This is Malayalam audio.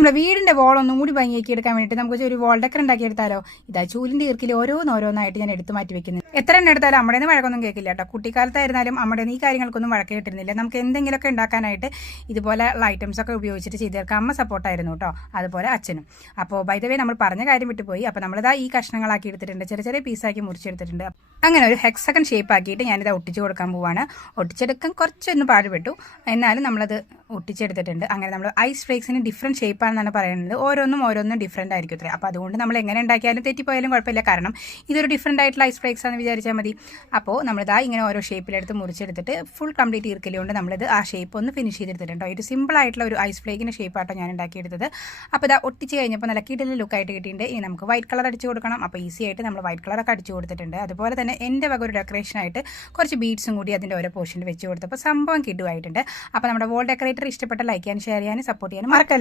നമ്മുടെ വീടിൻ്റെ വോളൊന്നും കൂടി ഭംഗിയാക്കി എടുക്കാൻ വേണ്ടിയിട്ട് നമുക്ക് ഒരു വോൾ ഡെക്കർ ഉണ്ടാക്കിയെടുത്താലോ. ഇതാ ചൂലിൻ്റെ ഈർക്കിൽ ഓരോന്നോരോന്നായിട്ട് ഞാൻ എടുത്ത് മാറ്റി വെക്കുന്നത്. എത്ര എണ്ണം എടുത്താലും അമ്മയുടെ നിന്ന് വഴക്കൊന്നും കേൾക്കില്ല കേട്ടോ. കുട്ടിക്കാലത്തായിരുന്നാലും അമ്മയുടെ ഈ കാര്യങ്ങൾക്കൊന്നും വഴക്ക് കിട്ടുന്നില്ല. നമുക്ക് എന്തെങ്കിലുമൊക്കെ ഉണ്ടാക്കാനായിട്ട് ഇതുപോലെയുള്ള ഐറ്റംസ് ഒക്കെ ഉപയോഗിച്ചിട്ട് ചെയ്ത് തീർക്കാം. അമ്മ സപ്പോർട്ടായിരുന്നു കേട്ടോ, അതുപോലെ അച്ഛനും. അപ്പോൾ ബൈ ദ വേ നമ്മൾ പറഞ്ഞ കാര്യം വിട്ടുപോയി. അപ്പോൾ നമ്മളിതാ ഈ കഷ്ണങ്ങളാക്കി എടുത്തിട്ടുണ്ട്, ചെറിയ ചെറിയ പീസാക്കി മുറിച്ചെടുത്തിട്ടുണ്ട്. അങ്ങനെ ഒരു ഹെക്സഗൺ ഷേപ്പ് ആക്കിയിട്ട് ഞാനിത് ഒട്ടിച്ച് കൊടുക്കാൻ പോവാണ്. ഒട്ടിച്ചെടുക്കാൻ കുറച്ചൊന്ന് പാടുപെട്ടു, എന്നാലും നമ്മളത് ഒട്ടിച്ചെടുത്തിട്ടുണ്ട്. അങ്ങനെ നമ്മൾ ഐസ് ഫ്ലേക്സിന് ഡിഫറെൻറ്റ് ഷേപ്പാണെന്നാണ് പറയുന്നത്. ഓരോന്നും ഡിഫറെൻ്റ് ആയിരിക്കും അത്രേ. അപ്പോൾ അതുകൊണ്ട് നമ്മൾ എങ്ങനെ ഉണ്ടാക്കിയാലും തെറ്റിപ്പോയാലും കുഴപ്പമില്ല, കാരണം ഇതൊരു ഡിഫറെൻ്റ് ആയിട്ടുള്ള ഐസ് ഫ്ലേക്സ് ആണെന്ന് വിചാരിച്ചാൽ മതി. അപ്പോൾ നമ്മളിതാ ഇങ്ങനെ ഓരോ ഷേപ്പിലെടുത്ത് മുറിച്ചെടുത്തിട്ട് ഫുൾ കംപ്ലീറ്റ് ഈർക്കലുകൊണ്ട് നമ്മളിത് ആ ഷേപ്പ് ഒന്ന് ഫിനിഷ് ചെയ്തെടുത്തിട്ടുണ്ടോ. ഒരു സിമ്പിളായിട്ടുള്ള ഒരു ഐസ് ഫ്ലേക്കിൻ്റെ ഷേപ്പാട്ടോ ഞാൻ ഉണ്ടാക്കിയെടുത്തത്. അപ്പോൾ ഇതാ ഒട്ടിച്ച് കഴിഞ്ഞപ്പോൾ നല്ല കിടിലൻ ലുക്കായിട്ട് കിട്ടിയിട്ടുണ്ട്. ഇനി നമുക്ക് വൈറ്റ് കളർ അടിച്ച് കൊടുക്കണം. അപ്പോൾ ഈസി ആയിട്ട് നമ്മൾ വൈറ്റ് കളറൊക്കെ അടിച്ച് കൊടുത്തിട്ടുണ്ട്. അതുപോലെ തന്നെ എൻ്റെ വക ഒരു ഡെക്കറേഷനായിട്ട് കുറച്ച് ബീഡ്സും കൂടി അതിൻ്റെ ഓരോ പോർഷനിൽ വെച്ച് കൊടുത്തപ്പോൾ സംഭവം കിട്ടുമായിട്ടുണ്ട്. അപ്പോൾ നമ്മുടെ വോൾ ഡെക്കറേറ്റർ ഇഷ്ടപ്പെട്ട ലൈക്ക് ചെയ്യാനും ഷെയർ ചെയ്യാനും സപ്പോർട്ട് ചെയ്യാനും മറക്കല്ലേ.